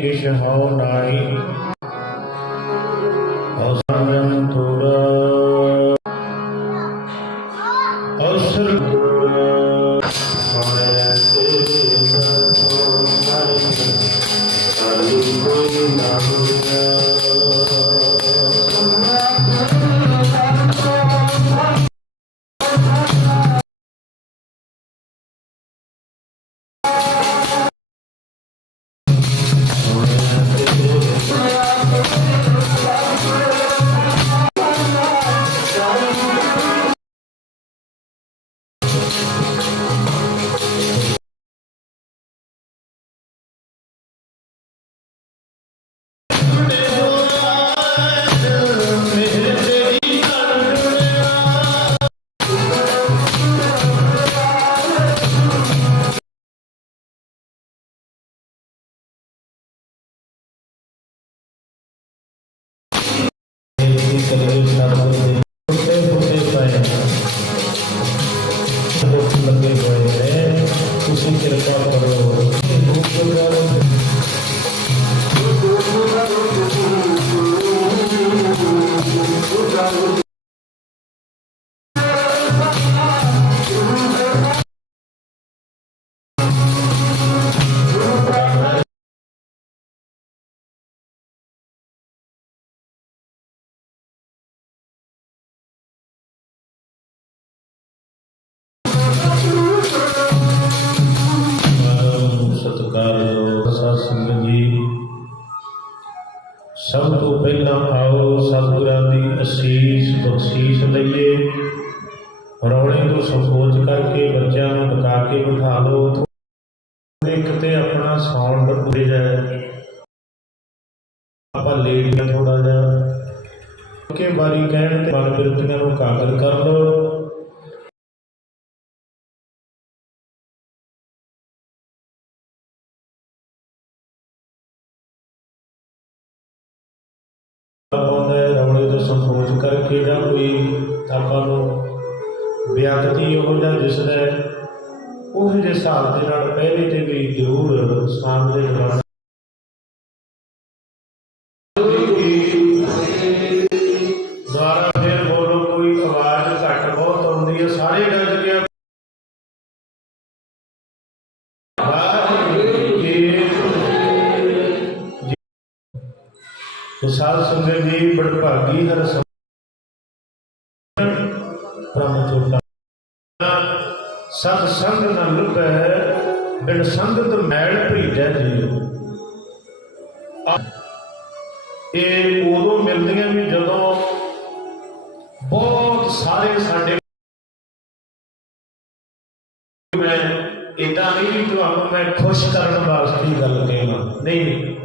কিছু নাই ਜੀ ਕਰੇ ਸਤਿਗੁਰ ਪਹਿਲਾਂ ਆਓ ਸਤਿਗੁਰਾਂ ਦੀ ਅਸੀਸ ਬਖਸ਼ੀਸ਼ ਲਈਏ। ਰੌਲੇ ਤੋਂ ਸੰਕੋਚ ਕਰਕੇ ਬੱਚਿਆਂ ਨੂੰ ਟਿਕਾ ਕੇ ਬਿਠਾ ਲਓ। ਇੱਕ ਤੇ ਆਪਣਾ ਸਾਊਂਡ ਪੂਰੇ ਜਾਏ ਆਪਾਂ ਲੇਟ ਗਿਆ ਥੋੜਾ ਜਿਹਾ। ਕਿ ਬਾਰੀ ਕਹਿਣ ਤੇ ਮਨ ਬਿਰਤੀਆਂ ਨੂੰ ਕਾਗਰ ਕਰ ਲਓ। ਸੰਕੋਚ ਜਾਂ ਕੋਈ ਆਪਾਂ ਨੂੰ ਵਿਅਕਤੀ ਉਹ ਜਿਹਾ ਦਿਸਦਾ ਹੈ, ਉਹ ਜਿਹੇ ਹਿਸਾਬ ਦੇ ਨਾਲ ਪਹਿਲੇ ਤੇ ਵੀ ਜ਼ਰੂਰ ਸਾਹਮਣੇ ਦੌਰਾਨ ਦੁਆਰਾ ਕੋਈ ਆਵਾਜ਼ ਘੱਟ ਬਹੁਤ ਆਉਂਦੀ ਹੈ, ਸਾਰੇ ਗੱਜ ਕੇ ਵਾਹਿਗੁਰੂ ਜੀ ਕੀ ਸਾਧ ਸੰਗਤ ਜੀ ਬੜਭਾਗੀ ਹਰ ਸਤ ਸੰਗ ਨ ਲੁਭੈ, ਬਿਨ ਸੰਗਤ ਮੈਲ ਭੀਜੈ ਜੀਉ। ਇਹ ਉਦੋਂ ਮਿਲਦੀਆਂ ਵੀ ਜਦੋਂ ਬਹੁਤ ਸਾਰੇ ਸਾਡੇ ਮੈਂ ਇਦਾਂ ਨਹੀਂ ਵੀ ਤੁਹਾਨੂੰ ਮੈਂ ਖੁਸ਼ ਕਰਨ ਵਾਸਤੇ ਹੀ ਗੱਲ ਕਹਿਣਾ। ਨਹੀਂ।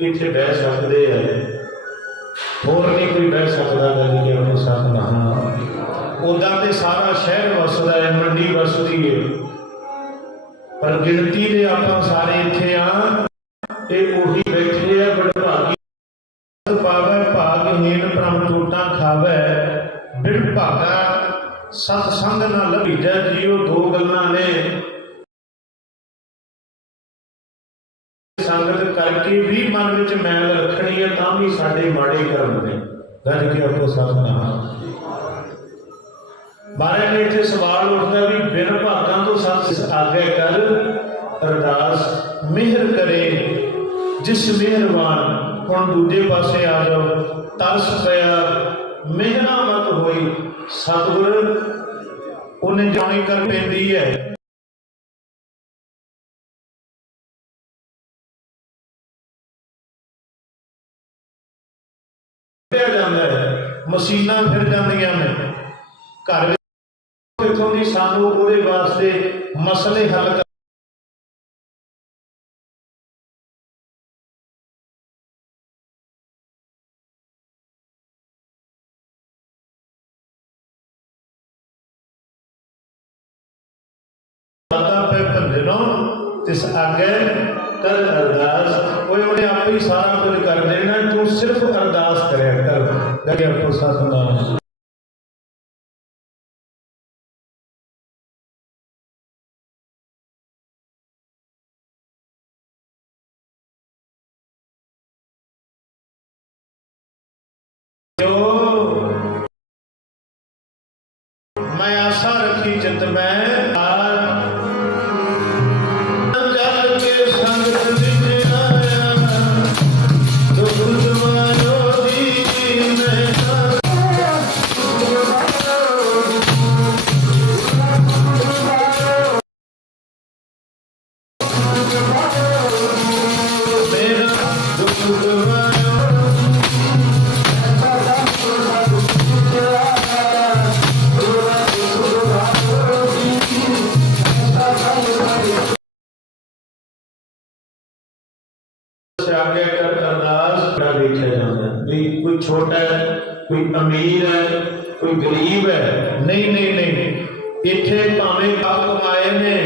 ਇੱਥੇ ਬਹਿ ਸਕਦੇ ਆ। ਹੋਰ ਨਹੀਂ ਕੋਈ ਬਹਿ ਸਕਦਾ ਗੱਲ ਕਿ ਆਪਣੇ ਸਾਥ ਨਾ ਉਦਾਂ ਤੇ ਸਾਰਾ ਸ਼ਹਿਰ ਵਸਦਾ ਹੈ, ਮੰਡੀ ਵਸਦੀ ਹੈ। ਪਰ ਗਿਣਤੀ ਦੇ ਆਪਾਂ ਸਾਰੇ ਇੱਥੇ ਆ। ਇਹ ਉਹੀ ਬੈਠੇ ਆ ਬੜਭਾਗੀ ਪਾਵੈ ਭਾਗਹੀਨ ਪ੍ਰਮ ਟੂਟਾਂ ਖਾਵੈ। ਬਿਨ ਭਾਗਾ ਸਤ ਸੰਗ ਨਾ ਲਭੀਜੈ ਜੀਓ ਦੋ ਗੱਲਾਂ ਨੇ। ਕਰਕੇ ਵੀ ਮਨ ਵਿੱਚ ਮੈਲ ਰੱਖਣੀ ਹੈ ਤਾਂ ਵੀ ਸਾਡੇ ਮਾੜੇ ਕਰਮ ਨੇ। ਗੱਜ ਕੇ ਆਪੋ ਸਤਨਾਮ। ਬਾਰੇ ਨੇ ਇੱਥੇ ਸਵਾਲ ਉੱਠਦਾ ਵੀ ਬਿਨ ਭਾਗਾਂ ਤੋਂ ਸਤ ਆਗੇ ਕਰ, ਅਰਦਾਸ ਮਿਹਰ ਕਰੇ। ਜਿਸ ਮਿਹਰਬਾਨ ਹੁਣ ਦੂਜੇ ਪਾਸੇ ਆ ਜਾਓ, ਤਰਸ ਪਿਆ, ਮਿਹਰਾਂ ਮਤ ਹੋਈ। ਸਤਿਗੁਰ, ਉਹਨੇ ਜਾਣੀ ਕਰ ਪੈਂਦੀ ਹੈ। ਪਿਆ ਜਾਂਦਾ ਹੈ। ਮਸ਼ੀਨਾਂ ਫਿਰ ਜਾਂਦੀਆਂ ਨੇ। ਘਰ ਵਿੱਚ ਇੱਥੋਂ ਦੀ ਸਾਨੂੰ ਉਹਦੇ ਵਾਸਤੇ ਮਸਲੇ ਹੱਲ ਕਰ- ਦਾਦਾ ਪੈ ਭੰਜਨੋ ਤਿਸ ਆਗੇ ਕਰ ਅਰਦਾਸ। ਓਏ, ਉਹਨੇ ਆਪੇ ਹੀ ਸਾਰਾ ਕੁਝ ਕਰ ਦੇਣਾ। ਤੂੰ ਸਿਰਫ ਅਰਦਾਸ ਕਰਿਆ ਕਰ। ਕਰੇ ਆਪੋ ਸਤਨਾਮ ਜੋ ਸਿਆਗੇ ਕਰ ਅਰਦਾਸ ਬੜਾ ਵੇਖਿਆ ਜਾਂਦਾ। ਵੀ ਕੋਈ ਛੋਟਾ ਹੈ ਕੋਈ ਅਮੀਰ ਹੈ ਕੋਈ ਗਰੀਬ ਹੈ। ਨਹੀਂ ਨਹੀਂ ਨਹੀਂ। ਇੱਥੇ ਭਾਵੇਂ ਪਾਪ ਕਮਾਏ ਨੇ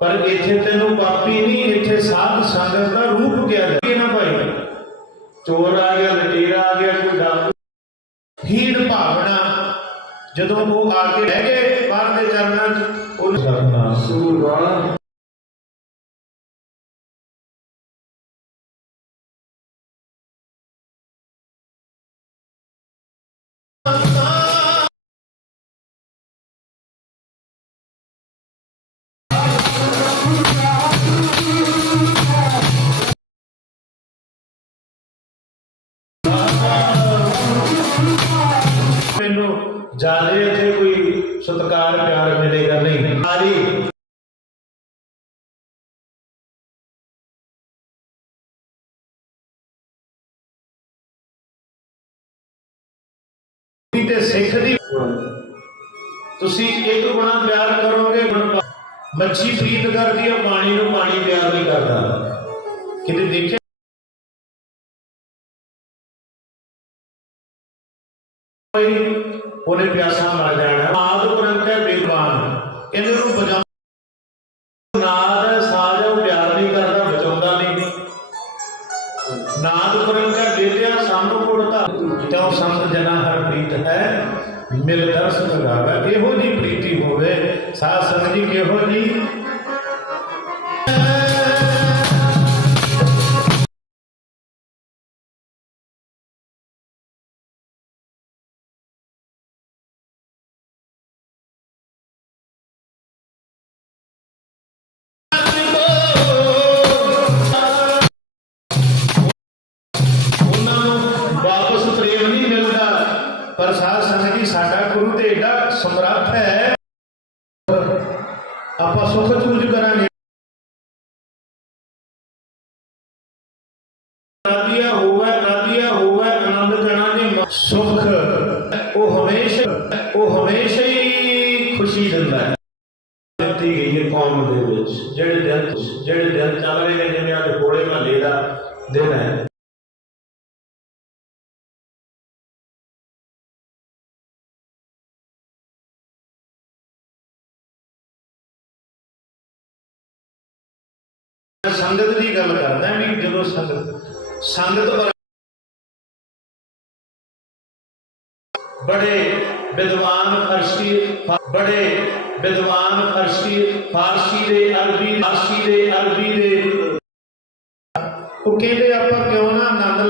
ਪਰ ਇੱਥੇ ਤੈਨੂੰ ਪਾਪੀ ਨਹੀਂ ਇੱਥੇ ਸਾਧ ਸੰਗਤ ਦਾ ਰੂਪ ਗਿਆ ਹੈ ਨਾ ਭਾਈ? ਚੋਰ ਆ ਗਿਆ ਲਟੇਰਾ ਆ ਗਿਆ ਕੋਈ ਡਾਕੂ ਹੀਣ ਭਾਵਨਾ ਜਦੋਂ ਉਹ ਆ ਕੇ ਬਹਿ ਗਏ ਬਾਹਰ ਦੇ ਚਰਨਾਂ 'ਚ ਉਹ ਸਰਨਾ ਸੂਰਵਾ ਜਾਦੇ ਇੱਥੇ ਕੋਈ ਸਤਿਕਾਰ, ਪਿਆਰ ਮਿਲੇਗਾ ਨਹੀਂ? ਸਾਰੀ ਤੇ ਸਿੱਖ ਦੀ ਤੁਸੀਂ ਇੱਕ ਗੁਣਾ ਪਿਆਰ ਕਰੋਗੇ ਗੁਣ ਪਾ- ਮੱਛੀ ਪ੍ਰੀਤ ਕਰਦੀ ਹੈ ਪਾਣੀ ਨੂੰ ਪਾਣੀ ਪਿਆਰ ਨਹੀਂ ਕਰਦਾ। ਕਿਤੇ ਦੇਖਿਆ ਕੋਈ ਉਹਨੇ ਪਿਆਸਾ ਮਰ ਜਾਣਾ। ਆਦ ਪੁਰੰਕ ਹੈ ਕਹਿੰਦੇ ਉਹਨੂੰ ਬਚਾ ਨਾਦ ਸਾਜ, ਉਹ ਪਿਆਰ ਨਹੀਂ ਕਰਦਾ, ਬਚਾਉਂਦਾ ਨਹੀਂ। ਨਾਦ ਪੁਰੰਕ ਬੇਲਿਆ ਸਾਹਮਣੇ ਕੋੜਤਾ। ਕਿਉਂ ਸੰਤ ਜਨਾ ਹਰ ਪ੍ਰੀਤ ਹੈ, ਮਿਲ ਦਰਸ ਲਗਾਵੇ ਇਹੋ ਜੀ ਪ੍ਰੀਤੀ ਹੋਵੇ, ਸਾਧ ਸੰਗਤ ਜੀ, ਕਿਹੋ ਜੀ ਪਰ ਸਾਧ ਸੰਗਤ ਜੀ, ਸਾਡਾ ਗੁਰੂ ਤੇ ਏਡਾ ਸਮਰੱਥ ਹੈ। ਆਪਾਂ ਸੁਖ ਚੂਜ ਕਰਾਂਗੇ। ਰਾਦੀਆ ਹੋਵੇ ਰਾਦੀਆ ਹੋਵੇ, ਆਨੰਦ ਕਣਾ ਦੇ ਸੁਖ, ਉਹ ਹਮੇਸ਼ਾ ਉਹ ਹਮੇਸ਼ਾ ਹੀ ਖੁਸ਼ੀ ਦਿੰਦਾ ਹੈ। ਦਿੱਤੀ ਗਈ ਹੈ ਕੌਮ ਦੇ ਵਿੱਚ। ਜਿਹੜੇ ਦਿਨ ਜਿਹੜੇ ਦਿਨ ਚੱਲ ਰਹੇ ਨੇ, ਜਿਵੇਂ ਅੱਜ ਹੋਲੇ ਮਹੱਲੇ ਦਾ ਦਿਨ ਹੈ ਮੈਂ ਸੰਗਤ ਦੀ ਗੱਲ ਕਰਦਾ ਵੀ ਜਦੋਂ ਸੰਗਤ ਸੰਗਤ ਬੜੇ ਵਿਦਵਾਨ ਫਰਸ਼ੀ ਬੜੇ ਵਿਦਵਾਨ ਫਰਸ਼ੀ, ਫਾਰਸੀ ਦੇ ਅਰਬੀ, ਫਾਰਸੀ ਦੇ ਅਰਬੀ ਦੇ ਉਹ ਕਹਿੰਦੇ ਆਪਾਂ ਕਿਉਂ ਨਾ ਆਨੰਦ